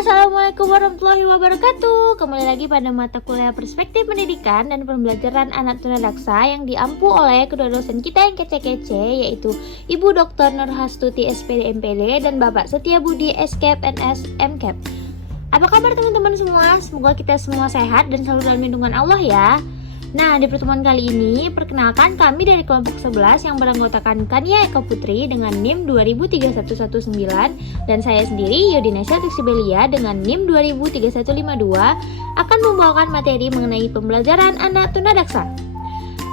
Assalamualaikum warahmatullahi wabarakatuh. Kembali lagi pada mata kuliah Perspektif Pendidikan dan Pembelajaran Anak Tunadaksa yang diampu oleh kedua dosen kita yang kece-kece, yaitu Ibu Dr. Nurhastuti SPD MPD dan Bapak Setia Budi SCAP NS MCAP. Apa kabar teman-teman semua? Semoga kita semua sehat dan selalu dalam lindungan Allah ya. Nah, di pertemuan kali ini, perkenalkan kami dari kelompok 11 yang beranggotakan Kania Eka Putri dengan NIM 203119 dan saya sendiri Yodinesha Tuxibelia dengan NIM 203152 akan membawakan materi mengenai pembelajaran anak tunadaksa.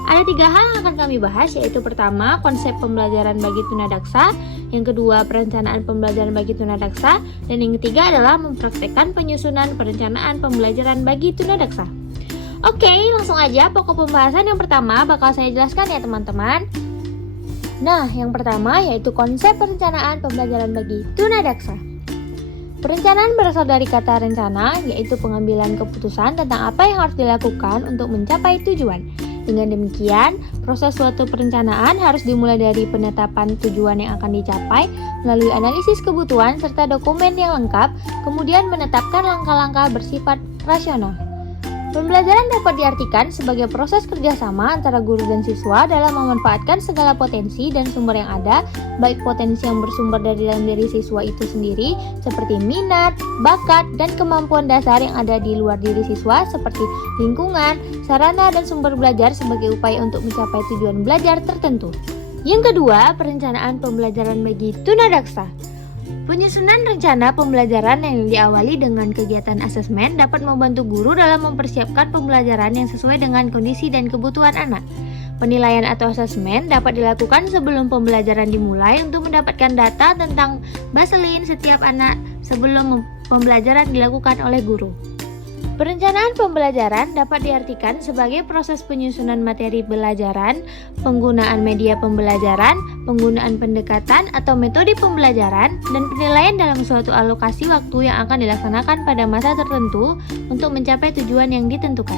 Ada 3 hal yang akan kami bahas, yaitu pertama, konsep pembelajaran bagi tunadaksa, yang kedua, perencanaan pembelajaran bagi tunadaksa, dan yang ketiga adalah mempraktekkan penyusunan perencanaan pembelajaran bagi tunadaksa. Oke, langsung aja pokok pembahasan yang pertama bakal saya jelaskan ya teman-teman. Nah, yang pertama yaitu konsep perencanaan pembelajaran bagi tunadaksa. Perencanaan berasal dari kata rencana, yaitu pengambilan keputusan tentang apa yang harus dilakukan untuk mencapai tujuan. Dengan demikian, proses suatu perencanaan harus dimulai dari penetapan tujuan yang akan dicapai melalui analisis kebutuhan serta dokumen yang lengkap, kemudian menetapkan langkah-langkah bersifat rasional. Pembelajaran dapat diartikan sebagai proses kerjasama antara guru dan siswa dalam memanfaatkan segala potensi dan sumber yang ada, baik potensi yang bersumber dari dalam diri siswa itu sendiri, seperti minat, bakat, dan kemampuan dasar yang ada di luar diri siswa, seperti lingkungan, sarana, dan sumber belajar sebagai upaya untuk mencapai tujuan belajar tertentu. Yang kedua, perencanaan pembelajaran bagi tunadaksa. Penyusunan rencana pembelajaran yang diawali dengan kegiatan asesmen dapat membantu guru dalam mempersiapkan pembelajaran yang sesuai dengan kondisi dan kebutuhan anak. Penilaian atau asesmen dapat dilakukan sebelum pembelajaran dimulai untuk mendapatkan data tentang baseline setiap anak sebelum pembelajaran dilakukan oleh guru. Perencanaan pembelajaran dapat diartikan sebagai proses penyusunan materi pembelajaran, penggunaan media pembelajaran, penggunaan pendekatan atau metode pembelajaran, dan penilaian dalam suatu alokasi waktu yang akan dilaksanakan pada masa tertentu untuk mencapai tujuan yang ditentukan.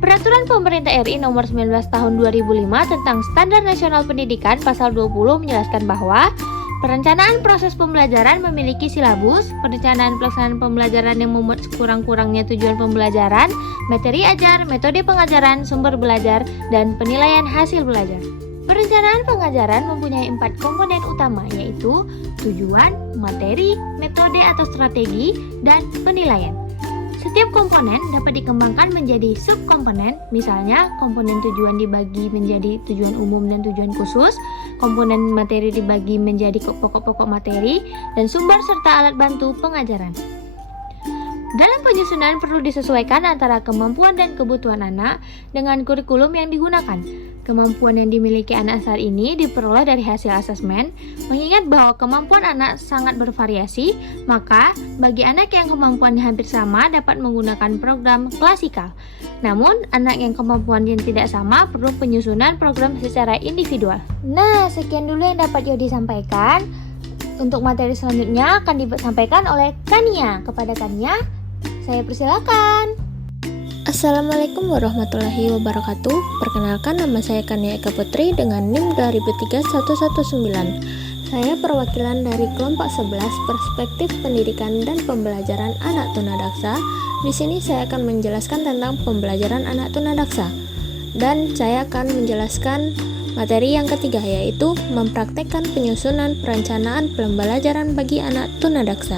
Peraturan Pemerintah RI Nomor 19 Tahun 2005 tentang Standar Nasional Pendidikan Pasal 20 menjelaskan bahwa perencanaan proses pembelajaran memiliki silabus, perencanaan pelaksanaan pembelajaran yang memuat sekurang-kurangnya tujuan pembelajaran, materi ajar, metode pengajaran, sumber belajar, dan penilaian hasil belajar. Perencanaan pengajaran mempunyai 4 komponen utama, yaitu tujuan, materi, metode atau strategi, dan penilaian. Setiap komponen dapat dikembangkan menjadi subkomponen, misalnya komponen tujuan dibagi menjadi tujuan umum dan tujuan khusus, komponen materi dibagi menjadi pokok-pokok materi, dan sumber serta alat bantu pengajaran. Dalam penyusunan perlu disesuaikan antara kemampuan dan kebutuhan anak dengan kurikulum yang digunakan. Kemampuan yang dimiliki anak saat ini diperoleh dari hasil asesmen. Mengingat bahwa kemampuan anak sangat bervariasi, maka bagi anak yang kemampuannya hampir sama dapat menggunakan program klasikal. Namun, anak yang kemampuannya tidak sama perlu penyusunan program secara individual. Nah, sekian dulu yang dapat Yodi sampaikan. Untuk materi selanjutnya akan disampaikan oleh Kania. Kepada Kania, saya persilakan. Assalamualaikum warahmatullahi wabarakatuh. Perkenalkan, nama saya Kania Eka Putri dengan NIM 203119. Saya perwakilan dari kelompok 11 Perspektif Pendidikan dan Pembelajaran Anak Tunadaksa. Di sini saya akan menjelaskan tentang pembelajaran anak tunadaksa. Dan saya akan menjelaskan materi yang ketiga, yaitu mempraktekkan penyusunan perencanaan pembelajaran bagi anak tunadaksa.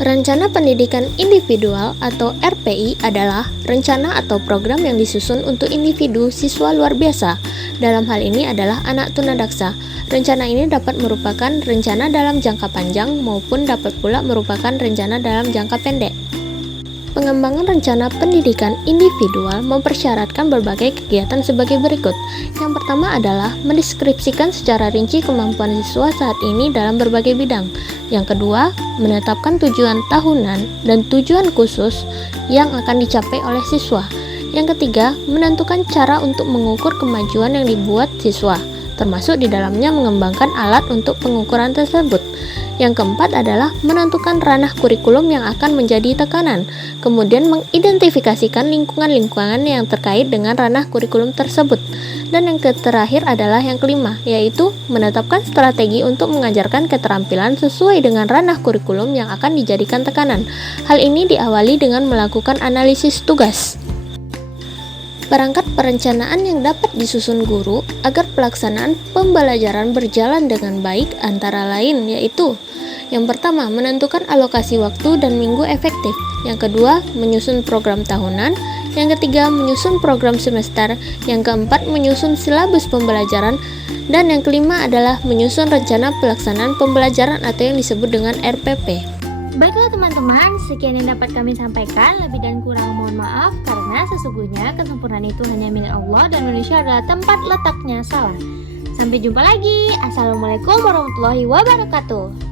Rencana Pendidikan Individual atau RPI adalah rencana atau program yang disusun untuk individu siswa luar biasa. Dalam hal ini adalah anak tunadaksa. Rencana ini dapat merupakan rencana dalam jangka panjang maupun dapat pula merupakan rencana dalam jangka pendek. Pengembangan rencana pendidikan individual mempersyaratkan berbagai kegiatan sebagai berikut. Yang pertama adalah mendeskripsikan secara rinci kemampuan siswa saat ini dalam berbagai bidang. Yang kedua, menetapkan tujuan tahunan dan tujuan khusus yang akan dicapai oleh siswa. Yang ketiga, menentukan cara untuk mengukur kemajuan yang dibuat siswa, termasuk di dalamnya mengembangkan alat untuk pengukuran tersebut. Yang keempat adalah menentukan ranah kurikulum yang akan menjadi tekanan, kemudian mengidentifikasikan lingkungan-lingkungan yang terkait dengan ranah kurikulum tersebut. Dan yang terakhir adalah yang kelima, yaitu menetapkan strategi untuk mengajarkan keterampilan sesuai dengan ranah kurikulum yang akan dijadikan tekanan. Hal ini diawali dengan melakukan analisis tugas. Perangkat perencanaan yang dapat disusun guru agar pelaksanaan pembelajaran berjalan dengan baik antara lain yaitu: yang pertama, menentukan alokasi waktu dan minggu efektif. Yang kedua, menyusun program tahunan. Yang ketiga, menyusun program semester. Yang keempat, menyusun silabus pembelajaran. Dan yang kelima adalah menyusun rencana pelaksanaan pembelajaran atau yang disebut dengan RPP. Baiklah teman-teman, sekian yang dapat kami sampaikan. Lebih dan kurang mohon maaf, karena sesungguhnya kesempurnaan itu hanya milik Allah dan manusia adalah tempat letaknya salah. Sampai jumpa lagi. Assalamualaikum warahmatullahi wabarakatuh.